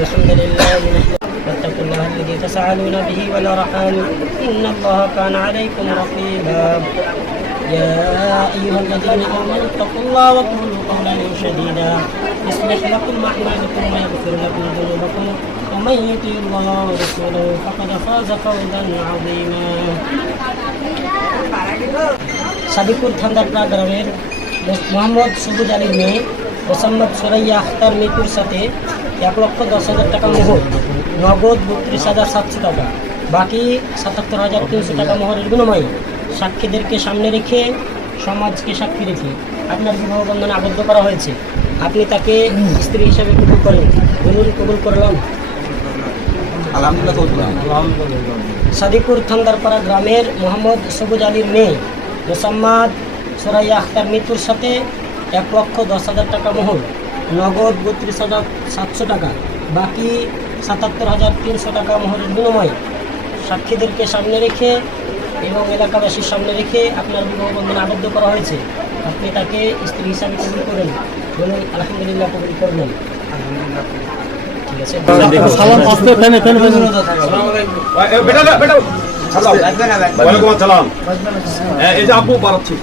الحمد لله نحمده واتقوا الله الذي تساءلون به والارحام ان الله كان عليكم رقيبا يا ايها الذين امنوا اتقوا الله وقولوا قولا سديدا يصلح لكم اعمالكم ويغفر لكم ذنوبكم ومن يطع الله ورسوله فقد فاز فوزا عظيما সাদিকুর থান্দারপাড়া গ্রামের মোহাম্মদ সবুজ আলীর মেয়ে মোসাম্মদ সুরাইয়া আখতার মৃত্যুর সাথে এক লক্ষ দশ হাজার টাকা মোহর নগদ বত্রিশ হাজার সাতশো টাকা বাকি সাতাত্তর হাজার তিনশো টাকা মোহরের বিনিময়ে সাক্ষীদেরকে সামনে রেখে সমাজকে সাক্ষী রেখে আপনার বিবাহ বন্ধনে আবদ্ধ করা হয়েছে। আপনি তাকে স্ত্রী হিসাবে কবুল করেন। বলুন কবুল করলাম। সাদিকুর থান্দারপাড়া গ্রামের মোহাম্মদ সবুজ আলীর মেয়ে মোসাম্মদ সোরাইয়া আখতার মৃত্যুর সাথে এক লক্ষ দশ হাজার টাকা মোহর নগদ বত্রিশ হাজার সাতশো টাকা বাকি সাতাত্তর হাজার তিনশো টাকা মোহরের বিনিময়ে সাক্ষীদেরকে সামনে রেখে এবং এলাকাবাসীর সামনে রেখে আপনার বিবাহ বন্ধনে আবদ্ধ করা হয়েছে। আপনি তাকে স্ত্রী হিসাবে কবুল করেন বলুন আলহামদুলিল্লাহ কবুল করবেন ঠিক আছে বেটা বেটা আসসালাম। এই যে আব্বু বাড়াচ্ছি।